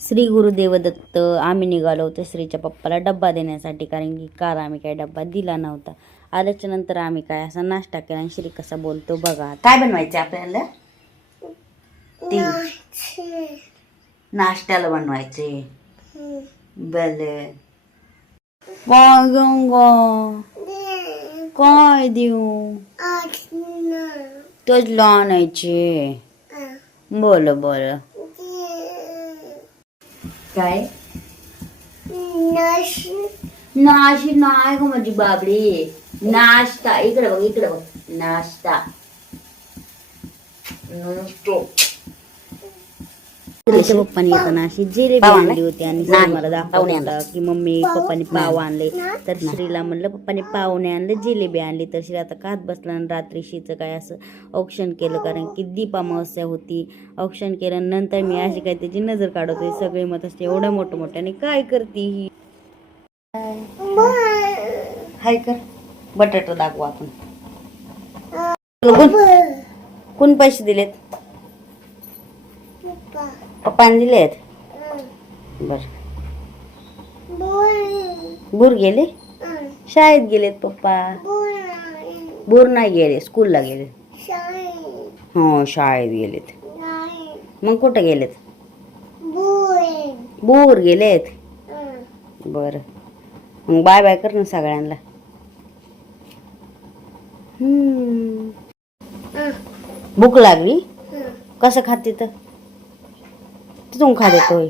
श्री गुरुदेव दत्त. आम्ही निघालो होतो श्रीच्या पप्पाला डब्बा देण्यासाठी, कारण की काल आम्ही काही डब्बा दिला नव्हता. आल्याच्या नंतर आम्ही काय असा नाश्ता केला आणि श्री कसा बोलतो बघा. काय बनवायचं आपल्याला? नाश्त्याला बनवायचे. बले काय घेऊ काय देऊ? तोच आणायचे. बोल बोल काय? नाशी नाही ग माझी बाबडी. नाश्ता इकडे बघ, इकडे बघ. नाश्ता पप्पानी येताना अशी जिलेबी आणली होती आणि मला दाखवला की मम्मी पप्पानी पाव आणले. तर श्रीला म्हणलं पप्पानी पाव नाही आणले, जिलेबी आणली. तर श्री आता खात बसला आणि रात्री श्रीचं काय असं औक्षण केलं, कारण की दीप अमावस्या होती. औक्षण केलं नंतर मी अशी काय त्याची नजर काढत होती. सगळे मत असते एवढं मोठं मोठ्याने काय करते ही. हाय कर. बटाटा दाखवू आपण. कोण पैसे दिलेत? पप्पाने दिलेत. बर. बोर गेले शाळेत गेलेत पप्पा. बोर नाही गेले, स्कूलला गेले. हो शाळेत गेलेत. मग कुठं गेलेत? बोर गेलेत. बर मग बाय बाय कर ना सगळ्यांना. भूक लागली? कसं खाते तर तिथून खा देतोय.